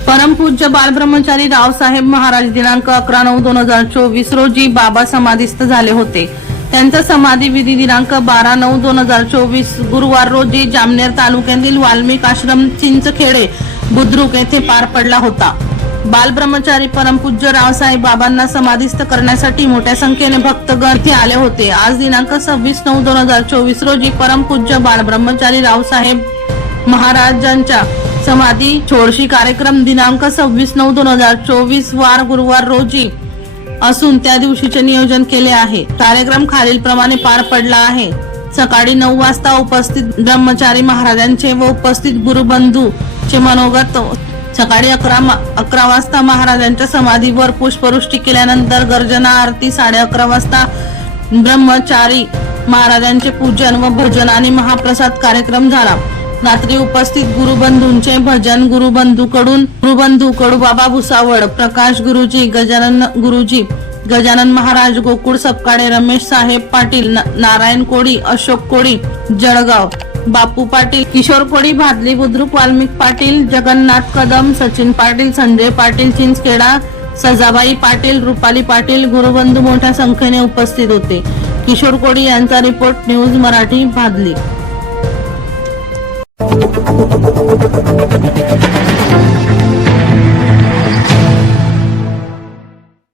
परमपूज्य बालब्रह्मचारी रावसाहेब महाराज दिनांक अकरा नऊ दोन हजार चोवीस रोजी बाबा समाधीस्थ झाले होते. त्यांचा समाधी विधी दिनांक बारा नऊ दोन हजार चोवीस गुरुवार रोजी जामनेर तालुक्यातील वाल्मिक आश्रम चिंचखेडे बुद्रुक येथे पार पडला होता. बालब्रह्मचारी परमपूज्य रावसाहेब बाबांना समाधिस्थ करण्यासाठी मोठ्या संख्येने भक्तगण इथे आले होते. आज दिनांक सव्वीस नऊ दोन हजार चोवीस रोजी परमपूज्य बालब्रह्मचारी रावसाहेब महाराजांच्या समाधी छोडशी कार्यक्रम दिनांक सव्वीस नऊ दोन हजार चोवीस वार गुरुवार रोजी असून त्या दिवशीचे नियोजन केले आहे. कार्यक्रम खालील प्रमाणे पार पडला आहे. सकाळी नऊ वाजता उपस्थित ब्रह्मचारी महाराजांचे व उपस्थित गुरुबंधू चे मनोगत सकाळी अकरा अकरा वाजता महाराजांच्या समाधीवर पुष्पवृष्टी केल्यानंतर गर्जना आरती साडे अकरा वाजता ब्रह्मचारी महाराजांचे पूजन व भजन आणि महाप्रसाद कार्यक्रम झाला. रात्री उपस्थित गुरुबंधूंचे भजन गुरुबंधूकडून गुरुबंधू कडू बाबा भुसावळ प्रकाश गुरुजी गजानन गुरुजी गजानन महाराज गोकुळ सपकाळे रमेश साहेब पाटील न- नारायण कोळी अशोक कोळी जळगाव. बापू पाटील किशोर कोळी भादली बुद्रुक वाल्मिक पाटील जगन्नाथ कदम सचिन पाटील संजय पाटील चिंचखेडा सजाबाई पाटील रुपाली पाटील गुरुबंधू मोठ्या संख्येने उपस्थित होते. किशोर कोळी यांचा रिपोर्ट न्यूज मराठी भादली.